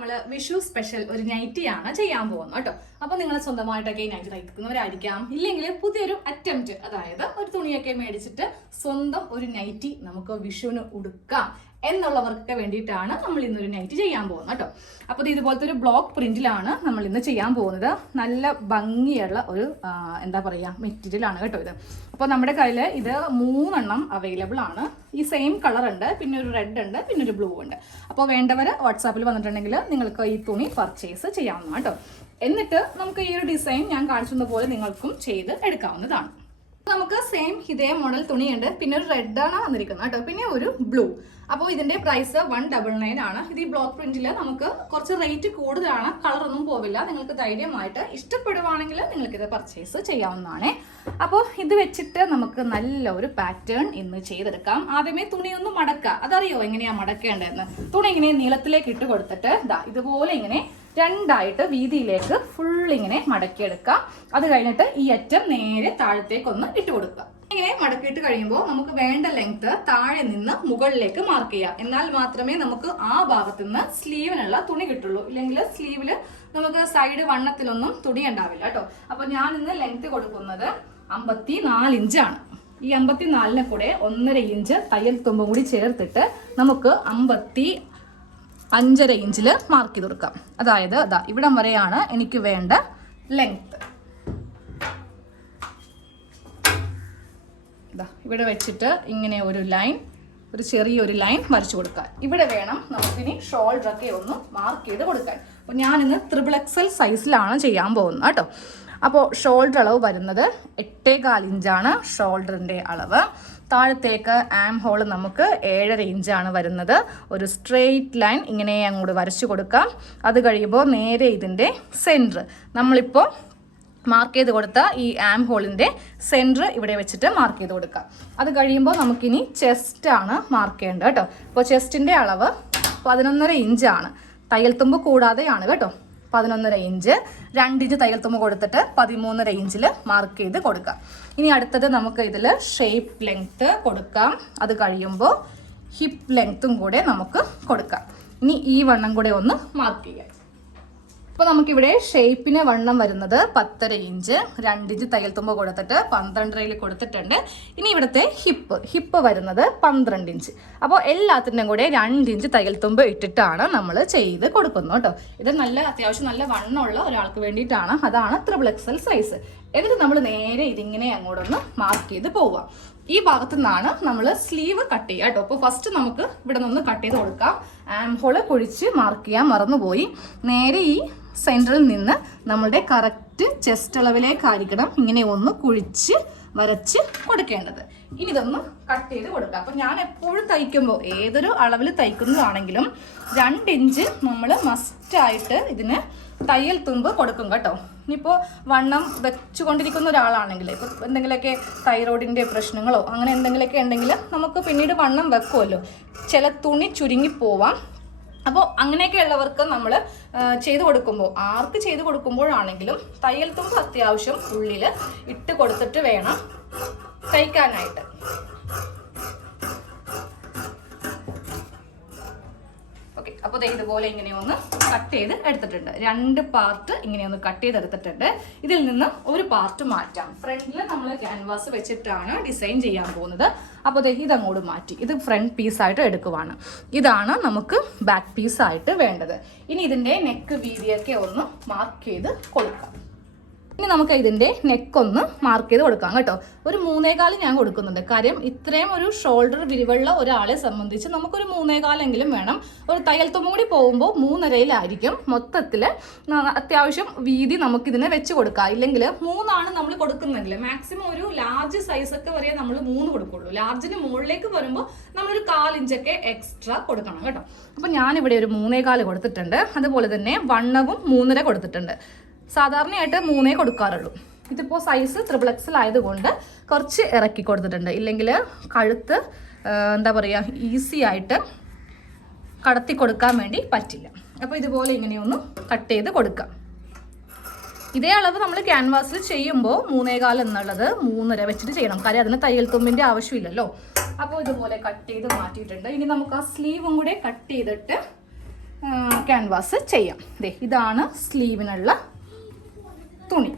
നമ്മൾ വിഷു സ്പെഷ്യൽ ഒരു നൈറ്റിയാണ് ചെയ്യാൻ പോകുന്നത് കേട്ടോ. അപ്പോൾ നിങ്ങൾ സ്വന്തമായിട്ടൊക്കെ ഈ നൈറ്റ് തയ്ക്കുന്നവരായിരിക്കാം ഇല്ലെങ്കിൽ പുതിയൊരു അറ്റംപ്റ്റ് അതായത് ഒരു തുണിയൊക്കെ മേടിച്ചിട്ട് സ്വന്തം ഒരു നൈറ്റി നമുക്ക് വിഷുവിന് ഉടുക്കാം. എന്നുള്ളവർക്ക് വേണ്ടിയിട്ടാണ് നമ്മൾ ഇന്നൊരു നൈറ്റ് ചെയ്യാൻ പോകുന്നത് കേട്ടോ. അപ്പോൾ ഇത് ഇതുപോലത്തെ ഒരു ബ്ലോക്ക് പ്രിന്റിലാണ് നമ്മൾ ഇന്ന് ചെയ്യാൻ പോകുന്നത്. നല്ല ഭംഗിയുള്ള ഒരു എന്താ പറയുക മെറ്റീരിയൽ ആണ് കേട്ടോ ഇത്. അപ്പോൾ നമ്മുടെ കയ്യിൽ ഇത് മൂന്നെണ്ണം അവൈലബിൾ ആണ്. ഈ സെയിം കളർ ഉണ്ട് പിന്നെ ഒരു റെഡ് ഉണ്ട് പിന്നെ ഒരു ബ്ലൂ ഉണ്ട്. അപ്പോൾ വേണ്ടവർ വാട്സാപ്പിൽ വന്നിട്ടുണ്ടെങ്കിൽ നിങ്ങൾക്ക് ഈ തുണി പർച്ചേസ് ചെയ്യാവുന്നതാണ് കേട്ടോ. എന്നിട്ട് നമുക്ക് ഈ ഒരു ഡിസൈൻ ഞാൻ കാണിച്ചത് പോലെ നിങ്ങൾക്കും ചെയ്ത് എടുക്കാവുന്നതാണ്. നമുക്ക് സെയിം ഇതേ മോഡൽ തുണിയുണ്ട് പിന്നെ ഒരു റെഡ് ആണ് വന്നിരിക്കുന്നത് കേട്ടോ. പിന്നെ ഒരു ബ്ലൂ അപ്പോൾ ഇതിന്റെ പ്രൈസ് വൺ ഡബിൾ നയൻ ആണ്. ഇത് ഈ ബ്ലോക്ക് പ്രിന്റിൽ നമുക്ക് കുറച്ച് റേറ്റ് കൂടുതലാണ്. കളറൊന്നും പോവില്ല. നിങ്ങൾക്ക് ധൈര്യമായിട്ട് ഇഷ്ടപ്പെടുവാണെങ്കിൽ നിങ്ങൾക്ക് ഇത് പർച്ചേസ് ചെയ്യാവുന്നതാണ്. അപ്പോൾ ഇത് വെച്ചിട്ട് നമുക്ക് നല്ല ഒരു പാറ്റേൺ ഇന്ന് ചെയ്തെടുക്കാം. ആദ്യമേ തുണി ഒന്ന് മടക്കുക. അതറിയോ എങ്ങനെയാ മടക്കേണ്ടതെന്ന്? തുണി ഇങ്ങനെ നീളത്തിലേക്ക് ഇട്ട് കൊടുത്തിട്ട് ഇതാ ഇതുപോലെ ഇങ്ങനെ രണ്ടായിട്ട് വീതിയിലേക്ക് ഫുൾ ഇങ്ങനെ അത് കഴിഞ്ഞിട്ട് ഈ അറ്റം നേരെ താഴത്തേക്കൊന്ന് ഇട്ട് കൊടുക്കുക. ഇങ്ങനെ മടക്കിയിട്ട് കഴിയുമ്പോൾ നമുക്ക് വേണ്ട ലെങ്ത് താഴെ നിന്ന് മുകളിലേക്ക് മാർക്ക് ചെയ്യാം. എന്നാൽ മാത്രമേ നമുക്ക് ആ ഭാഗത്തു നിന്ന് സ്ലീവിനുള്ള തുണി കിട്ടുള്ളൂ. ഇല്ലെങ്കിൽ സ്ലീവിൽ നമുക്ക് സൈഡ് വണ്ണത്തിലൊന്നും തുണി ഉണ്ടാവില്ല കേട്ടോ. അപ്പൊ ഞാൻ ഇന്ന് ലെങ്ത് കൊടുക്കുന്നത് അമ്പത്തി നാല് ഇഞ്ചാണ് ഈ അമ്പത്തി നാലിനെ കൂടെ ഒന്നര ഇഞ്ച് തയ്യൽ തുമ്പും കൂടി ചേർത്തിട്ട് നമുക്ക് അമ്പത്തി അഞ്ചര ഇഞ്ചിൽ മാർക്ക് ചെയ്ത് കൊടുക്കാം. അതായത് അതാ ഇവിടം വരെയാണ് എനിക്ക് വേണ്ട ലെങ്ത് ഇതാ ഇവിടെ വെച്ചിട്ട് ഇങ്ങനെ ഒരു ലൈൻ ഒരു ചെറിയൊരു ലൈൻ വരച്ചു കൊടുക്കാൻ. ഇവിടെ വേണം നമുക്കിനി ഷോൾഡർ ഒക്കെ ഒന്ന് മാർക്ക് ചെയ്ത് കൊടുക്കാൻ. അപ്പോൾ ഞാനിന്ന് ത്രിപിൾ എക്സൽ സൈസിലാണ് ചെയ്യാൻ പോകുന്നത് കേട്ടോ. അപ്പോൾ ഷോൾഡർ അളവ് വരുന്നത് എട്ടേകാൽ ഇഞ്ചാണ് ഷോൾഡറിന്റെ അളവ്. താഴത്തേക്ക് ആം ഹോൾ നമുക്ക് ഏഴര ഇഞ്ചാണ് വരുന്നത്. ഒരു സ്ട്രെയിറ്റ് ലൈൻ ഇങ്ങനെ അങ്ങോട്ട് വരച്ചു കൊടുക്കാം. അത് കഴിയുമ്പോൾ നേരെ ഇതിന്റെ സെന്റർ നമ്മളിപ്പോൾ മാർക്ക് ചെയ്ത് കൊടുത്ത ഈ ആം ഹോളിന്റെ സെന്റർ ഇവിടെ വെച്ചിട്ട് മാർക്ക് ചെയ്ത് കൊടുക്കുക അത് കഴിയുമ്പോൾ നമുക്കിനി ചെസ്റ്റ് ആണ് മാർക്ക് ചെയ്യേണ്ടത് കേട്ടോ. അപ്പോൾ ചെസ്റ്റിന്റെ അളവ് പതിനൊന്നര ഇഞ്ചാണ് തയ്യൽ തുമ്പ് കൂടാതെയാണ് കേട്ടോ. പതിനൊന്നര ഇഞ്ച് രണ്ട് ഇഞ്ച് തയ്യൽ തുമ്പ് കൊടുത്തിട്ട് പതിമൂന്നര ഇഞ്ചിൽ മാർക്ക് ചെയ്ത് കൊടുക്കാം. ഇനി അടുത്തത് നമുക്ക് ഇതിൽ ഷേപ്പ് ലെങ്ത്ത് കൊടുക്കാം. അത് കഴിയുമ്പോൾ ഹിപ്പ് ലെങ്ത്തും കൂടെ നമുക്ക് കൊടുക്കാം. ഇനി ഈ വണ്ണം കൂടെ ഒന്ന് മാർക്ക് ചെയ്യാം. അപ്പോൾ നമുക്കിവിടെ ഷേപ്പിന് വണ്ണം വരുന്നത് പത്തര ഇഞ്ച് രണ്ട് ഇഞ്ച് തയ്യൽ തുമ്പ് കൊടുത്തിട്ട് പന്ത്രണ്ടരയിൽ കൊടുത്തിട്ടുണ്ട്. ഇനി ഇവിടുത്തെ ഹിപ്പ് ഹിപ്പ് വരുന്നത് പന്ത്രണ്ട് ഇഞ്ച്. അപ്പോൾ എല്ലാത്തിന്റെയും കൂടെ രണ്ട് ഇഞ്ച് തയ്യൽ തുമ്പ് ഇട്ടിട്ടാണ് നമ്മൾ ചെയ്ത് കൊടുക്കുന്നത് കേട്ടോ. ഇത് നല്ല അത്യാവശ്യം നല്ല വണ്ണമുള്ള ഒരാൾക്ക് വേണ്ടിയിട്ടാണ്. അതാണ് ത്രിബിൾ എക്സൽ സൈസ് എന്നിട്ട് നമ്മൾ നേരെ ഇതിങ്ങനെ അങ്ങോട്ടൊന്ന് മാർക്ക് ചെയ്ത് പോവുക. ഈ ഭാഗത്തു നിന്നാണ് നമ്മൾ സ്ലീവ് കട്ട് ചെയ്യുക കേട്ടോ. അപ്പോൾ ഫസ്റ്റ് നമുക്ക് ഇവിടെ നിന്ന് കട്ട് ചെയ്ത് കൊടുക്കാം. ആം ഹോൾ കുഴിച്ച് മാർക്ക് ചെയ്യാൻ മറന്നുപോയി. നേരെ ഈ സെന്ററിൽ നിന്ന് നമ്മളുടെ കറക്റ്റ് ചെസ്റ്റ് അളവിലേക്കായിരിക്കണം ഇങ്ങനെ ഒന്ന് കുഴിച്ച് വരച്ച് കൊടുക്കേണ്ടത്. ഇനി ഇതൊന്ന് കട്ട് ചെയ്ത് കൊടുക്കുക അപ്പം ഞാൻ എപ്പോഴും തയ്ക്കുമ്പോൾ ഏതൊരു അളവിൽ തയ്ക്കുന്നതാണെങ്കിലും രണ്ട് ഇഞ്ച് നമ്മൾ മസ്റ്റായിട്ട് ഇതിന് തയ്യൽ തുമ്പ് കൊടുക്കും കേട്ടോ. ഇനിയിപ്പോൾ വണ്ണം വെച്ചുകൊണ്ടിരിക്കുന്ന ഒരാളാണെങ്കിൽ ഇപ്പോൾ എന്തെങ്കിലുമൊക്കെ തൈറോയിഡിന്റെ പ്രശ്നങ്ങളോ അങ്ങനെ എന്തെങ്കിലുമൊക്കെ ഉണ്ടെങ്കിൽ നമുക്ക് പിന്നീട് വണ്ണം വെക്കുമല്ലോ ചില തുണി ചുരുങ്ങിപ്പോവാം അപ്പോൾ അങ്ങനെയൊക്കെ ഉള്ളവർക്ക് നമ്മൾ ചെയ്തു കൊടുക്കുമ്പോൾ ആർക്ക് ചെയ്തു കൊടുക്കുമ്പോഴാണെങ്കിലും തയ്യൽ തുമ്പ് അത്യാവശ്യം ഉള്ളിൽ ഇട്ട് കൊടുത്തിട്ട് വേണം തയ്ക്കാനായിട്ട്. അപ്പോൾ ഇതുപോലെ ഇങ്ങനെ ഒന്ന് കട്ട് ചെയ്ത് എടുത്തിട്ടുണ്ട്. രണ്ട് പാർട്ട് ഇങ്ങനെ ഒന്ന് കട്ട് ചെയ്തെടുത്തിട്ടുണ്ട് ഇതിൽ നിന്ന് ഒരു പാർട്ട് മാറ്റാം. ഫ്രണ്ടിൽ നമ്മൾ ക്യാൻവാസ് വെച്ചിട്ടാണ് ഡിസൈൻ ചെയ്യാൻ പോകുന്നത്. അപ്പോൾ ഇതങ്ങോട്ട് മാറ്റി. ഇത് ഫ്രണ്ട് പീസായിട്ട് എടുക്കുവാണ്. ഇതാണ് നമുക്ക് ബാക്ക് പീസായിട്ട് വേണ്ടത്. ഇനി ഇതിന്റെ നെക്ക് വീതിയൊക്കെ ഒന്ന് മാർക്ക് ചെയ്ത് കൊടുക്കാം. ഇനി നമുക്ക് ഇതിന്റെ നെക്ക് ഒന്ന് മാർക്ക് ചെയ്ത് കൊടുക്കാം കേട്ടോ. ഒരു മൂന്നേകാൽ ഞാൻ കൊടുക്കുന്നുണ്ട്. കാര്യം ഇത്രയും ഒരു ഷോൾഡർ വിരിവുള്ള ഒരാളെ സംബന്ധിച്ച് നമുക്കൊരു മൂന്നേകാലെങ്കിലും വേണം. ഒരു തയ്യൽ തുമ്മുകൂടി പോകുമ്പോൾ മൂന്നരയിലായിരിക്കും. മൊത്തത്തിൽ അത്യാവശ്യം വീതി നമുക്കിതിനെ വെച്ച് കൊടുക്കാം. ഇല്ലെങ്കിൽ മൂന്നാണ് നമ്മൾ കൊടുക്കുന്നെങ്കിൽ മാക്സിമം ഒരു ലാർജ് സൈസ് ഒക്കെ വരെ നമ്മൾ മൂന്ന് കൊടുക്കുള്ളൂ. ലാർജിന് മുകളിലേക്ക് വരുമ്പോൾ നമ്മളൊരു കാലിഞ്ചൊക്കെ എക്സ്ട്രാ കൊടുക്കണം കേട്ടോ. അപ്പം ഞാനിവിടെ ഒരു മൂന്നേകാൽ കൊടുത്തിട്ടുണ്ട്. അതുപോലെ തന്നെ വണ്ണവും മൂന്നര കൊടുത്തിട്ടുണ്ട്. സാധാരണയായിട്ട് മൂന്നേ കൊടുക്കാറുള്ളൂ. ഇതിപ്പോൾ സൈസ് ത്രിബിൾ എക്സൽ ആയതുകൊണ്ട് കുറച്ച് ഇറക്കി കൊടുത്തിട്ടുണ്ട്. ഇല്ലെങ്കിൽ കഴുത്ത് എന്താ പറയുക ഈസി ആയിട്ട് കടത്തി കൊടുക്കാൻ വേണ്ടി പറ്റില്ല. അപ്പോൾ ഇതുപോലെ ഇങ്ങനെയൊന്ന് കട്ട് ചെയ്ത് കൊടുക്കാം. ഇതേ അളവ് നമ്മൾ ക്യാൻവാസിൽ ചെയ്യുമ്പോൾ മൂന്നേകാൽ എന്നുള്ളത് മൂന്നര വെച്ചിട്ട് ചെയ്യണം. കാര്യം അതിന് തയ്യൽ തുമ്പിന്റെ ആവശ്യമില്ലല്ലോ. അപ്പോൾ ഇതുപോലെ കട്ട് ചെയ്ത് മാറ്റിയിട്ടുണ്ട്. ഇനി നമുക്ക് ആ സ്ലീവും കൂടെ കട്ട് ചെയ്തിട്ട് ക്യാൻവാസ് ചെയ്യാം. ഇതാണ് സ്ലീവിനുള്ള തുണി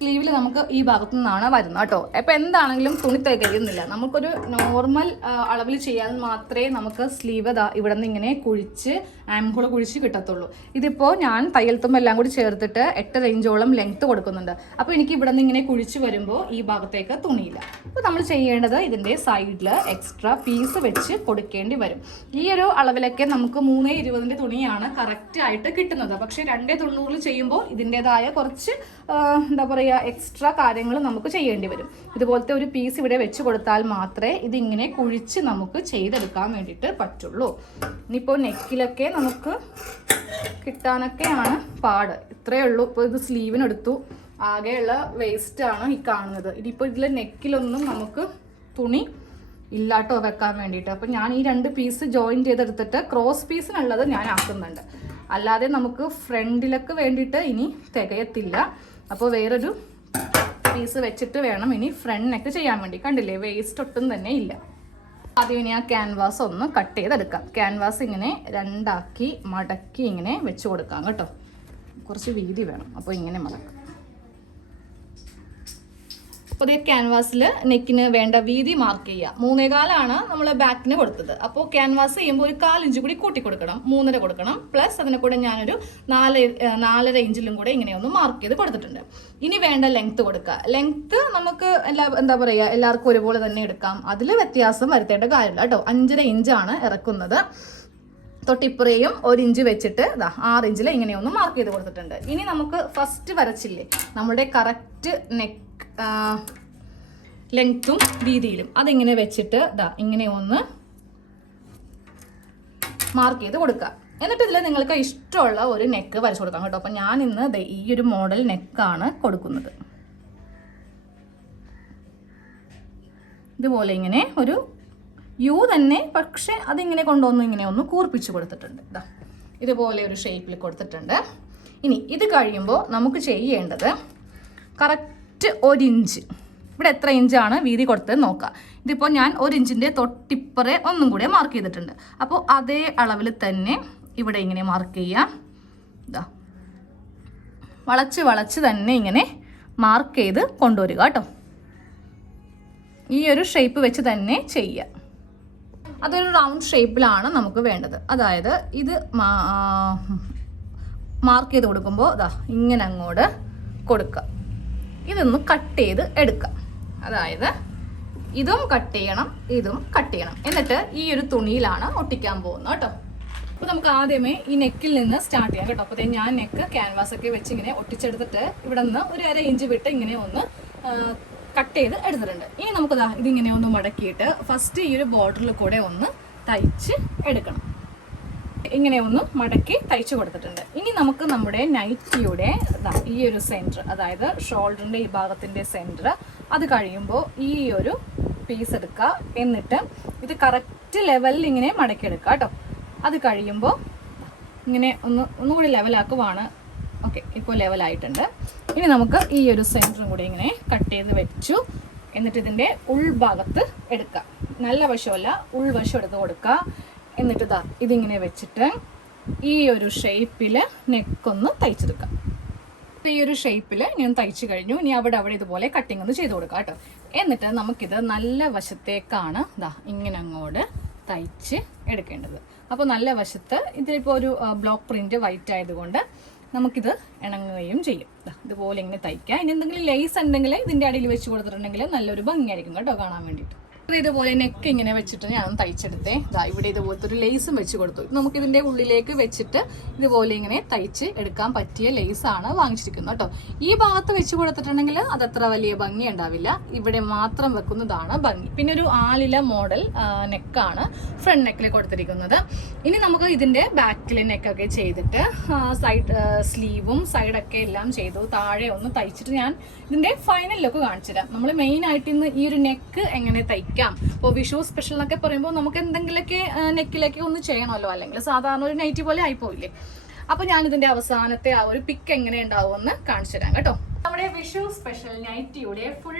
സ്ലീവിൽ നമുക്ക് ഈ ഭാഗത്തു നിന്നാണ് വരുന്നത് കേട്ടോ. അപ്പോൾ എന്താണെങ്കിലും തുണി തികയുന്നില്ല. നമുക്കൊരു നോർമൽ അളവിൽ ചെയ്യാൻ മാത്രമേ നമുക്ക് സ്ലീവ് ഇവിടെ നിന്ന് ഇങ്ങനെ കുഴിച്ച് ആംഹോൾ കുഴിച്ച് കിട്ടത്തുള്ളൂ. ഇതിപ്പോൾ ഞാൻ തയ്യൽ തുമ്പ് എല്ലാം കൂടി ചേർത്തിട്ട് എട്ട് ഇഞ്ചോളം ലെങ്ത്ത് കൊടുക്കുന്നുണ്ട്. അപ്പോൾ എനിക്ക് ഇവിടെ നിന്ന് ഇങ്ങനെ കുഴിച്ച് വരുമ്പോൾ ഈ ഭാഗത്തേക്ക് തുണിയില്ല. അപ്പോൾ നമ്മൾ ചെയ്യേണ്ടത് ഇതിന്റെ സൈഡിൽ എക്സ്ട്രാ പീസ് വെച്ച് കൊടുക്കേണ്ടി വരും. ഈ ഒരു അളവിലൊക്കെ നമുക്ക് മൂന്നേ ഇരുപതിന്റെ തുണിയാണ് കറക്റ്റ് ആയിട്ട് കിട്ടുന്നത്. പക്ഷേ രണ്ടേ തൊണ്ണൂറിൽ ചെയ്യുമ്പോൾ ഇതിന്റെതായ കുറച്ച് എന്താ പറയുക എക്സ്ട്രാ കാര്യങ്ങൾ നമുക്ക് ചെയ്യേണ്ടി വരും. ഇതുപോലത്തെ ഒരു പീസ് ഇവിടെ വെച്ച് കൊടുത്താൽ മാത്രമേ ഇതിങ്ങനെ കുഴിച്ച് നമുക്ക് ചെയ്തെടുക്കാൻ വേണ്ടിയിട്ട് പറ്റുള്ളൂ. ഇനിയിപ്പോൾ നെക്കിലൊക്കെ നമുക്ക് കിട്ടാനൊക്കെയാണ് പാട്. ഇത്രയേ ഉള്ളൂ. ഇപ്പോൾ ഇത് സ്ലീവിനെടുത്തു ആകെയുള്ള വേസ്റ്റ് ആണ് ഈ കാണുന്നത്. ഇനിയിപ്പോൾ ഇതിൽ നെക്കിലൊന്നും നമുക്ക് തുണി ഇല്ലാട്ടോ വെക്കാൻ വേണ്ടിയിട്ട്. അപ്പം ഞാൻ ഈ രണ്ട് പീസ് ജോയിൻ ചെയ്തെടുത്തിട്ട് ക്രോസ് പീസിനുള്ളത് ഞാൻ ആക്കുന്നുണ്ട് അല്ലാതെ നമുക്ക് ഫ്രണ്ടിലൊക്കെ വേണ്ടിയിട്ട് ഇനി തികയത്തില്ല. അപ്പോൾ വേറൊരു പീസ് വെച്ചിട്ട് വേണം ഇനി ഫ്രണ്ട് ചെയ്യാൻ വേണ്ടി. കണ്ടില്ലേ? വേസ്റ്റ് ഒട്ടും തന്നെ ഇല്ല. ആദ്യം ഇനി ആ ക്യാൻവാസ് ഒന്ന് കട്ട് ചെയ്തെടുക്കാം. ക്യാൻവാസ് ഇങ്ങനെ രണ്ടാക്കി മടക്കി ഇങ്ങനെ വെച്ച് കൊടുക്കാം കേട്ടോ. കുറച്ച് വീതി വേണം. അപ്പോൾ ഇങ്ങനെ മടക്കാം. പുതിയ ക്യാൻവാസിൽ നെക്കിന് വേണ്ട വീതി മാർക്ക് ചെയ്യുക. മൂന്നേകാലാണ് നമ്മൾ ബാക്കിന് കൊടുത്തത്. അപ്പോൾ ക്യാൻവാസ് ചെയ്യുമ്പോൾ ഒരു കാലിഞ്ച് കൂടി കൂട്ടി കൊടുക്കണം. മൂന്നര കൊടുക്കണം. പ്ലസ് അതിനെ കൂടെ ഞാനൊരു നാല് നാലര ഇഞ്ചിലും കൂടെ ഇങ്ങനെ ഒന്ന് മാർക്ക് ചെയ്ത് കൊടുത്തിട്ടുണ്ട്. ഇനി വേണ്ട ലെങ്ത് കൊടുക്കുക. ലെങ്ത് നമുക്ക് എല്ലാ എന്താ പറയുക എല്ലാവർക്കും ഒരുപോലെ തന്നെ എടുക്കാം. അതിൽ വ്യത്യാസം വരുത്തേണ്ട കാര്യമില്ല കേട്ടോ. അഞ്ചര ഇഞ്ചാണ് ഇറക്കുന്നത്. തൊട്ടിപ്പുറയും ഒരു ഇഞ്ച് വെച്ചിട്ട് ഇതാ ആറ് ഇഞ്ചിൽ ഇങ്ങനെ ഒന്ന് മാർക്ക് ചെയ്ത് കൊടുത്തിട്ടുണ്ട്. ഇനി നമുക്ക് ഫസ്റ്റ് വരച്ചില്ലേ? നമ്മുടെ കറക്റ്റ് നെക്ക് ലെങ്ത്തും വീതിയിലും അതിങ്ങനെ വെച്ചിട്ട് ഇതാ ഇങ്ങനെ ഒന്ന് മാർക്ക് ചെയ്ത് കൊടുക്കുക എന്നിട്ട് ഇതിൽ നിങ്ങൾക്ക് ഇഷ്ടമുള്ള ഒരു നെക്ക് വരച്ചു കൊടുക്കാം കേട്ടോ. അപ്പം ഞാൻ ഇന്ന് ഈ ഒരു മോഡൽ നെക്കാണ് കൊടുക്കുന്നത്. ഇതുപോലെ ഇങ്ങനെ ഒരു യു തന്നെ പക്ഷെ അതിങ്ങനെ കൊണ്ടുവന്ന് ഇങ്ങനെ ഒന്ന് കൂർപ്പിച്ച് കൊടുത്തിട്ടുണ്ട്. ഇതാ ഇതുപോലെ ഒരു ഷേപ്പിൽ കൊടുത്തിട്ടുണ്ട്. ഇനി ഇത് കഴിയുമ്പോൾ നമുക്ക് ചെയ്യേണ്ടത് കറക്റ്റ് ഒരു ഇഞ്ച്. ഇവിടെ എത്ര ഇഞ്ചാണ് വീതി കൊടുത്തത് നോക്കാം. ഇതിപ്പോൾ ഞാൻ ഒരു ഇഞ്ചിന്റെ തൊട്ടിപ്പുറേ ഒന്നും കൂടെ മാർക്ക് ചെയ്തിട്ടുണ്ട്. അപ്പോൾ അതേ അളവിൽ തന്നെ ഇവിടെ ഇങ്ങനെ മാർക്ക് ചെയ്യാം. ഇതാ വളച്ച് വളച്ച് തന്നെ ഇങ്ങനെ മാർക്ക് ചെയ്ത് കൊണ്ടുവരിക കേട്ടോ. ഈ ഒരു ഷേപ്പ് വെച്ച് തന്നെ ചെയ്യുക അതൊരു റൗണ്ട് ഷേപ്പിലാണ് നമുക്ക് വേണ്ടത്. അതായത് ഇത് മാർക്ക് ചെയ്ത് കൊടുക്കുമ്പോൾ ഇതാ ഇങ്ങനെ അങ്ങോട്ട് കൊടുക്കുക. ഇതൊന്ന് കട്ട് ചെയ്ത് എടുക്കുക. അതായത് ഇതും കട്ട് ചെയ്യണം ഇതും കട്ട് ചെയ്യണം. എന്നിട്ട് ഈ ഒരു തുണിയിലാണ് ഒട്ടിക്കാൻ പോകുന്നത് കേട്ടോ. അപ്പോൾ നമുക്ക് ആദ്യമേ ഈ നെക്കിൽ നിന്ന് സ്റ്റാർട്ട് ചെയ്യാം കേട്ടോ. അപ്പോൾ ഞാൻ നെക്ക് ക്യാൻവാസ് ഒക്കെ വെച്ച് ഇങ്ങനെ ഒട്ടിച്ചെടുത്തിട്ട് ഇവിടെ നിന്ന് ഒരു അര ഇഞ്ച് വിട്ട് ഇങ്ങനെ ഒന്ന് കട്ട് ചെയ്ത് എടുത്തിട്ടുണ്ട്. ഇനി നമുക്ക് ഇതിങ്ങനെ ഒന്ന് മടക്കിയിട്ട് ഫസ്റ്റ് ഈ ഒരു ബോർഡറിൽ കൂടെ ഒന്ന് തയ്ച്ച് എടുക്കണം. ഇങ്ങനെ ഒന്ന് മടക്കി തയ്ച്ചു കൊടുത്തിട്ടുണ്ട്. ഇനി നമുക്ക് നമ്മുടെ നൈറ്റിയുടെ ഈ ഒരു സെന്റർ അതായത് ഷോൾഡറിന്റെ ഈ ഭാഗത്തിന്റെ സെന്റർ അത് കഴിയുമ്പോൾ ഈ ഒരു പീസ് എടുക്കുക. എന്നിട്ട് ഇത് കറക്റ്റ് ലെവലിൽ ഇങ്ങനെ മടക്കി എടുക്കുക കേട്ടോ. അത് കഴിയുമ്പോൾ ഇങ്ങനെ ഒന്ന് ഒന്നുകൂടി ലെവലാക്കുവാണ് ഓക്കെ ഇപ്പോൾ ലെവലായിട്ടുണ്ട് ഇനി നമുക്ക് ഈ ഒരു സെന്ററും കൂടി ഇങ്ങനെ കട്ട് ചെയ്ത് വെച്ചു. എന്നിട്ട് ഇതിന്റെ ഉൾഭാഗത്ത് എടുക്കുക നല്ല വശമല്ല ഉൾവശം എടുത്ത് കൊടുക്കുക എന്നിട്ട് ഇതാ ഇതിങ്ങനെ വെച്ചിട്ട് ഈ ഒരു ഷേപ്പിൽ നെക്കൊന്ന് തയ്ച്ചെടുക്കാം ഈ ഒരു ഷേപ്പിൽ ഞാൻ തയ്ച്ചു കഴിഞ്ഞു. ഇനി അവിടെ അവിടെ ഇതുപോലെ കട്ടിങ് ഒന്ന് ചെയ്ത് കൊടുക്കാം കേട്ടോ. എന്നിട്ട് നമുക്കിത് നല്ല വശത്തേക്കാണ് ഇതാ ഇങ്ങനെ അങ്ങോട്ട് തയ്ച്ച് എടുക്കേണ്ടത്. അപ്പോൾ നല്ല വശത്ത് ഇതിലിപ്പോൾ ഒരു ബ്ലോക്ക് പ്രിന്റ് വൈറ്റ് ആയതുകൊണ്ട് നമുക്കിത് ഇണങ്ങുകയും ചെയ്യും. ഇതുപോലെ ഇങ്ങനെ തയ്ക്കുക ഇനി എന്തെങ്കിലും ലേസ് ഉണ്ടെങ്കിൽ ഇതിന്റെ അടിയിൽ വെച്ച് കൊടുത്തിട്ടുണ്ടെങ്കിൽ നല്ലൊരു ഭംഗിയായിരിക്കും കേട്ടോ കാണാൻ വേണ്ടിയിട്ട്. ഇതുപോലെ നെക്ക് ഇങ്ങനെ വെച്ചിട്ട് ഞാൻ തയ്ച്ചെടുത്തേ. ഇതാ ഇവിടെ ഇതുപോലത്തെ ഒരു ലേസും വെച്ച് കൊടുത്തു. നമുക്ക് ഇതിന്റെ ഉള്ളിലേക്ക് വെച്ചിട്ട് ഇതുപോലെ ഇങ്ങനെ തയ്ച്ച് എടുക്കാൻ പറ്റിയ ലേസാണ് വാങ്ങിച്ചിരിക്കുന്നത് കേട്ടോ. ഈ ഭാഗത്ത് വെച്ച് കൊടുത്തിട്ടുണ്ടെങ്കിൽ അത് അത്ര വലിയ ഭംഗി ഉണ്ടാവില്ല. ഇവിടെ മാത്രം വെക്കുന്നതാണ് ഭംഗി. പിന്നെ ഒരു ആലില മോഡൽ നെക്കാണ് ഫ്രണ്ട് നെക്കിൽ കൊടുത്തിരിക്കുന്നത്. ഇനി നമുക്ക് ഇതിന്റെ ബാക്കിലെ നെക്കൊക്കെ ചെയ്തിട്ട് സൈഡ് സ്ലീവും സൈഡൊക്കെ എല്ലാം ചെയ്തു താഴെ ഒന്ന് തയ്ച്ചിട്ട് ഞാൻ ഇതിന്റെ ഫൈനൽ ലുക്ക് കാണിച്ചു തരാം നമ്മൾ മെയിൻ ആയിട്ട് ഇന്ന് ഈ ഒരു നെക്ക് എങ്ങനെ തയ്ക്കാം ഇപ്പോൾ വിഷു സ്പെഷ്യൽ എന്നൊക്കെ പറയുമ്പോൾ നമുക്ക് എന്തെങ്കിലുമൊക്കെ നെക്കിലൊക്കെ ഒന്ന് ചെയ്യണമല്ലോ. അല്ലെങ്കിൽ സാധാരണ ഒരു നൈറ്റി പോലെ ആയിപ്പോയില്ലേ അപ്പോൾ ഞാൻ ഇതിന്റെ അവസാനത്തെ ആ ഒരു പിക്ക് എങ്ങനെ ഉണ്ടാവുമെന്ന് കാണിച്ചു തരാം കേട്ടോ. നമ്മുടെ വിഷു സ്പെഷ്യൽ നൈറ്റിയുടെ ഫുൾ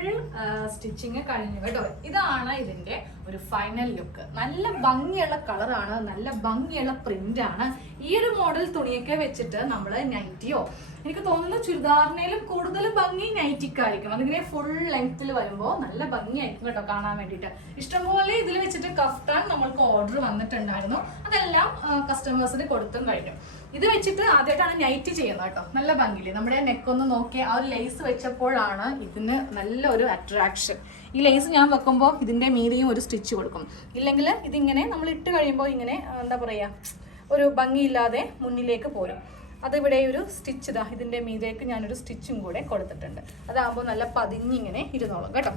സ്റ്റിച്ചിങ് കഴിഞ്ഞു കേട്ടോ. ഇതാണ് ഇതിന്റെ ഒരു ഫൈനൽ ലുക്ക് നല്ല ഭംഗിയുള്ള കളറാണ് നല്ല ഭംഗിയുള്ള പ്രിന്റ് ആണ്. ഈ ഒരു മോഡൽ തുണിയൊക്കെ വെച്ചിട്ട് നമ്മൾ നൈറ്റിയോ എനിക്ക് തോന്നുന്നു ചുരിദാറിനേലും കൂടുതൽ ഭംഗി നൈറ്റിക്കായിരിക്കും. അതിങ്ങനെ ഫുൾ ലെങ്ത്തിൽ വരുമ്പോൾ നല്ല ഭംഗിയായിരിക്കും കേട്ടോ കാണാൻ വേണ്ടിയിട്ട്. ഇഷ്ടംപോലെ ഇതിൽ വെച്ചിട്ട് കഫ്താൻ നമ്മൾക്ക് ഓർഡർ വന്നിട്ടുണ്ടായിരുന്നു. അതെല്ലാം കസ്റ്റമേഴ്സിന് കൊടുത്തും കഴിഞ്ഞു. ഇത് വെച്ചിട്ട് ആദ്യമായിട്ടാണ് നൈറ്റ് ചെയ്യുന്നത് കേട്ടോ. നല്ല ഭംഗിയില്ലേ നമ്മുടെ നെക്കൊന്ന് നോക്കി ആ ഒരു ലേസ് വെച്ചപ്പോഴാണ് ഇതിന് നല്ലൊരു അട്രാക്ഷൻ ഈ ലേസ് ഞാൻ വെക്കുമ്പോൾ ഇതിന്റെ മീതിയും ഒരു സ്റ്റിച്ച് കൊടുക്കും. ഇല്ലെങ്കിൽ ഇതിങ്ങനെ നമ്മൾ ഇട്ട് കഴിയുമ്പോൾ ഇങ്ങനെ എന്താ പറയുക ഒരു ഭംഗിയില്ലാതെ മുന്നിലേക്ക് പോരും. അതിവിടെ ഒരു സ്റ്റിച്ച് ഇതാ ഇതിന്റെ മീതേക്ക് ഞാനൊരു സ്റ്റിച്ചും കൂടെ കൊടുത്തിട്ടുണ്ട്. അതാകുമ്പോൾ നല്ല പതിഞ്ഞിങ്ങനെ ഇരുന്നോളും കേട്ടോ.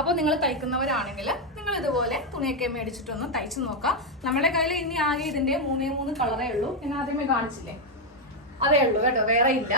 അപ്പോൾ നിങ്ങൾ തയ്ക്കുന്നവരാണെങ്കിൽ നിങ്ങൾ ഇതുപോലെ തുണിയൊക്കെ മേടിച്ചിട്ടൊന്ന് തയ്ച്ചു നോക്കാം. നമ്മുടെ കയ്യിൽ ഇനി ആകെ ഇതിന്റെ മൂന്നേ മൂന്ന് കളറേ ഉള്ളൂ. ഞാൻ ആദ്യമേ കാണിച്ചില്ലേ? അതേ ഉള്ളൂ കേട്ടോ വേറെ ഇല്ല.